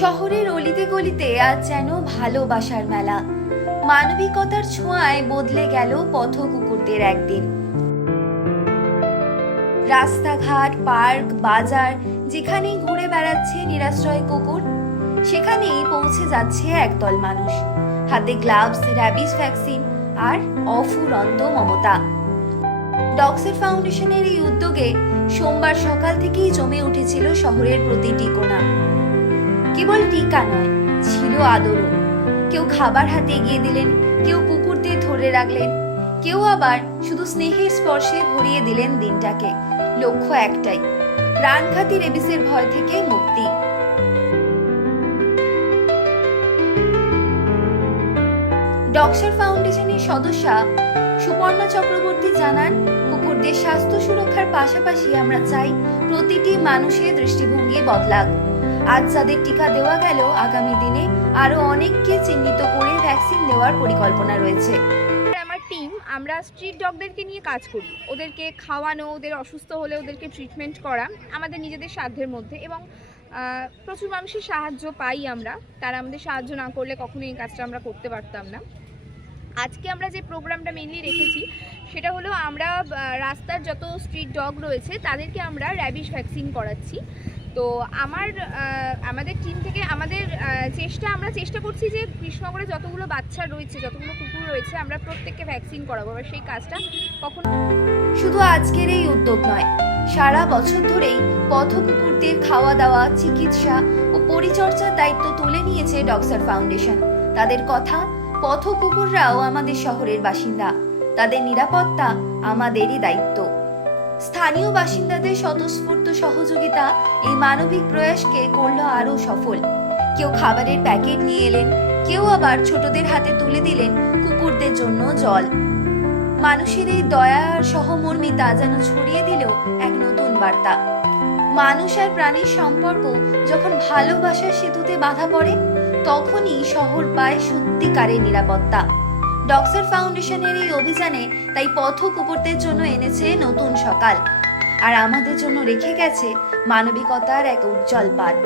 শহরের অলিতে গলিতে আজ যেন ভালোবাসার মেলা। মানবিকতার ছোঁয়ায় বদলে গেল পথ কুকুরদের একদিন। রাস্তাঘাট, পার্ক, বাজার যেখানেই ঘুরে বেড়াচ্ছে নিরাশ্রয় কুকুর, সেখানেই পৌঁছে যাচ্ছে একদল মানুষ। হাতে গ্লাভস, র্যাবিস ভ্যাকসিন আর অফুরন্ত মমতা। ডক্সের ফাউন্ডেশনের এই উদ্যোগে সোমবার সকাল থেকেই জমে উঠেছিল শহরের প্রতিটি কোণা। কেবল টিকা নয়, ছিল আদরও। কেউ খাবার হাতে এগিয়ে দিলেন, কেউ কুকুরদের ধরে রাখলেন। কেউ আবার শুধু স্নেহের স্পর্শে ভরিয়ে দিলেন দিনটাকে। লক্ষ্য একটাই, প্রাণঘাতী রেবিসের ভয় থেকে মুক্তি। ডক্সর ফাউন্ডেশনের সদস্যা সুপর্ণা চক্রবর্তী জানান, কুকুরদের স্বাস্থ্য সুরক্ষার পাশাপাশি আমরা চাই প্রতিটি মানুষের দৃষ্টিভঙ্গি বদলাক। আজ যাদের টিকা দেওয়া গেল আগামী দিনে। আরও অনেককে চিহ্নিত করে ভ্যাকসিন দেওয়ার পরিকল্পনা রয়েছে। আমার টিম আমরা স্ট্রিট ডগদেরকে নিয়ে কাজ করি। ওদেরকে খাওয়ানো, ওদের অসুস্থ হলে ওদেরকে ট্রিটমেন্ট করা, আমাদের নিজেদের সাধ্যের মধ্যে এবং প্রচুর মানুষের সাহায্য পাই আমরা। তারা আমাদের সাহায্য না করলে কখনো এই কাজটা আমরা করতে পারতাম না। আজকে আমরা যে প্রোগ্রামটা মেনলি রেখেছি, সেটা হলো আমরা রাস্তার যত স্ট্রিট ডগ রয়েছে, তাদেরকে আমরা র্যাবিশ ভ্যাকসিন করাচ্ছি। তো আমার আমাদের টিম থেকে আমাদের চেষ্টা, আমরা চেষ্টা করছি যে কৃষ্ণনগরে যতগুলো বাচ্চা রয়েছে, যতগুলো কুকুর রয়েছে, আমরা প্রত্যেককে ভ্যাকসিন করাবো। এবার সেই কাজটা কখনো শুধু আজকের এই উদ্যোগ নয়, সারা বছর ধরেই পথ কুকুরদের খাওয়া দাওয়া, চিকিৎসা ও পরিচর্যার দায়িত্ব তুলে নিয়েছে ডক্সর ফাউন্ডেশন তাদের কথা, পথ কুকুররাও আমাদের শহরের বাসিন্দা। তাদের নিরাপত্তা আমাদেরই দায়িত্ব। স্থানীয় বাসিন্দাদের স্বতঃস্ফূর্ত সহযোগিতা এই মানবিক প্রয়াসকে করল আরও সফল। কেউ খাবারের প্যাকেট নিয়ে এলেন, কেউ আবার ছোটদের হাতে তুলে দিলেন কুকুরদের জন্য জল। মানুষের এই দয়া আর সহমর্মিতা যেন ছড়িয়ে দিল এক নতুন বার্তা। মানুষ আর প্রাণীর সম্পর্ক যখন ভালোবাসার সেতুতে বাধা পড়ে, তখনই শহর পায় সত্যিকারের নিরাপত্তা। ডক্সর ফাউন্ডেশনের এই অভিযানে তাই পথ কুকুরদের জন্য এনেছে নতুন সকাল। আর আমাদের জন্য রেখে গেছে মানবিকতার এক উজ্জ্বল পাঠ।